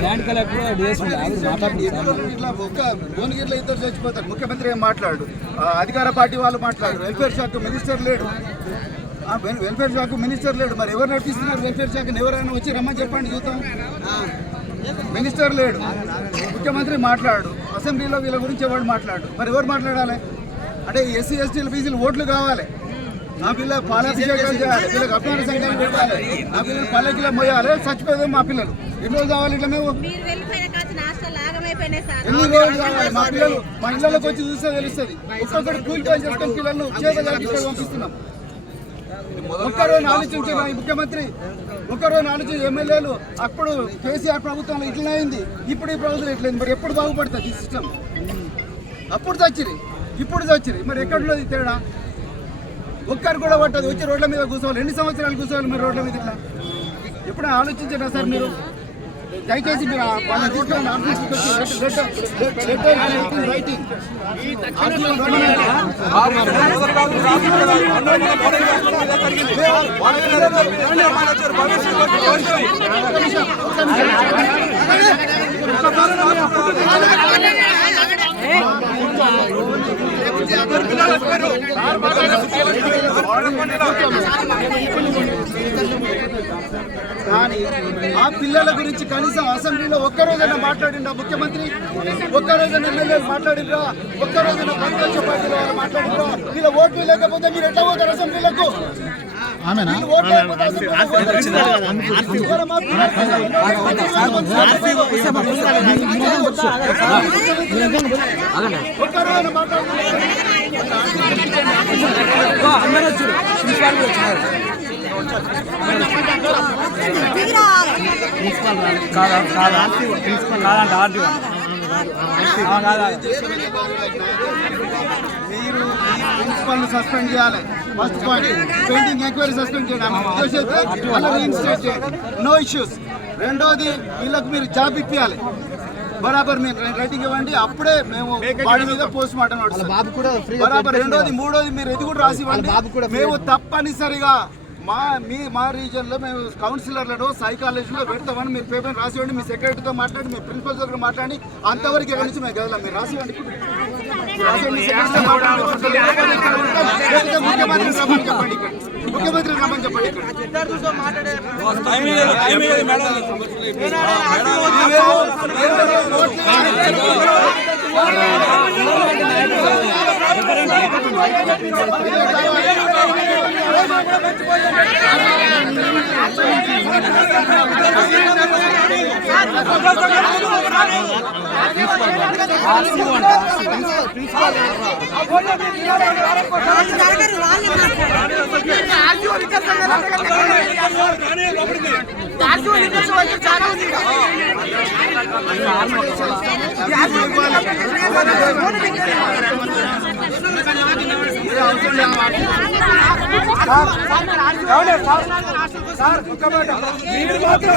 Joint collector ఇట్లా ఒక్క భువనగిరిలో ఇద్దరు చచ్చిపోతారు. ముఖ్యమంత్రి ఏం మాట్లాడు? అధికార పార్టీ వాళ్ళు మాట్లాడు. వెల్ఫేర్ శాఖ మినిస్టర్ లేడు. వెల్ఫేర్ శాఖ మినిస్టర్ లేడు. మరి ఎవరు నడిపిస్తున్నారు వెల్ఫేర్ శాఖను ఎవరైనా వచ్చి రమ్మని చెప్పండి చూద్దాం. మినిస్టర్ లేడు. ముఖ్యమంత్రి మాట్లాడు. అసెంబ్లీలో వీళ్ళ గురించి ఎవరు మాట్లాడు? మరి ఎవరు మాట్లాడాలి? అంటే ఎస్సీ ఎస్టీలు బీసీలు ఓట్లు కావాలి. ఆ పిల్ల పాలాభిషేకాలు చేయాలి. వీళ్ళకి అభిమాన సంఘాలు పెట్టాలి. ఆ పిల్లలు పల్లెకిలో మోయాలి చచ్చిపోయేది మా పిల్లలు. ఎన్ని రోజులు కావాలి ఇట్లా మేము? ఎన్ని రోజులు కావాలి? మా పిల్లలు మా ఇళ్ళలోకి వచ్చి చూస్తే తెలుస్తుంది. ఒక్కొక్కటి కూలి పని చేసుకొని పిల్లలు పంపిస్తున్నాం. ఒక్కరోజు ఆలోచించిన ఈ ముఖ్యమంత్రి ఒక్కరోజు ఆలోచించి ఎమ్మెల్యేలు అప్పుడు కేసీఆర్ ప్రభుత్వంలో ఇట్లనే అయింది. ఇప్పుడు ఈ ప్రభుత్వం ఇట్లయింది మరి ఎప్పుడు బాగుపడుతుంది ఈ సిస్టమ్ అప్పుడు చచ్చిరి ఇప్పుడు చచ్చిరి మరి ఎక్కడ ఉన్నది ఈ తేడా? ఒక్కరు కూడా పట్టదు. వచ్చి రోడ్ల మీద కూర్చోవాలి. ఎన్ని సంవత్సరాలు కూర్చోవాలి మీరు రోడ్ల మీద ఇట్లా? ఎప్పుడు ఆలోచించారా సార్ మీరు? దయచేసి మీరు రైటింగ్ కానీ ఆ పిల్లల గురించి కనీసం అసెంబ్లీలో ఒక్కరోజైనా మాట్లాడిండా ముఖ్యమంత్రి? ఒక్కరోజైనా ఎమ్మెల్యేలు మాట్లాడిండ్రా? ఒక్కరోజైనా ప్రతిపక్ష పార్టీల వాళ్ళు మాట్లాడిండ్రా? వీళ్ళ ఓట్లు లేకపోతే మీరు ఎట్లా పోతారు అసెంబ్లీలకు? అందరూ వచ్చారు ప్రిన్సిపాల్ కాదా కాదా ప్రిన్సిపల్ కాదంట కాదా మీరు ప్రిన్సిపల్ సస్పెండ్ చేయాలి. First point pending enquiry suspend చేయాలి నో ఇష్యూస్ రెండోది వీళ్ళకి మీరు జాబ్ ఇప్పించాలి బరాబర్ మీరు రైటింగ్ ఇవ్వండి. అప్పుడే మేము వాడి మీద పోస్ట్ మార్టం బాబు కూడా బరాబర్ రెండోది మూడోది మీరు ఇది కూడా రాసి ఇవ్వండి. మేము తప్పనిసరిగా మా మీ మా రీజన్లో మేము కౌన్సిలర్లను సైకాలజీలో పెడతామని మీరు పేపర్ రాసి ఇవ్వండి మీ సెక్రటరీతో మాట్లాడి మీ ప్రిన్సిపల్ దగ్గర మాట్లాడి అంతవరకు ఎక్కడి నుంచి మేము కదలం మీరు రాసి ఇవ్వండి రాసి ఇవ్వండి, సెక్రటరీతో మాట్లాడి లేకపోతే ముఖ్యమంత్రి రమ్మని చెప్పండి ఇక్కడ. ముఖ్యమంత్రి రమ్మని చెప్పండి సార్ మీరు మాత్రం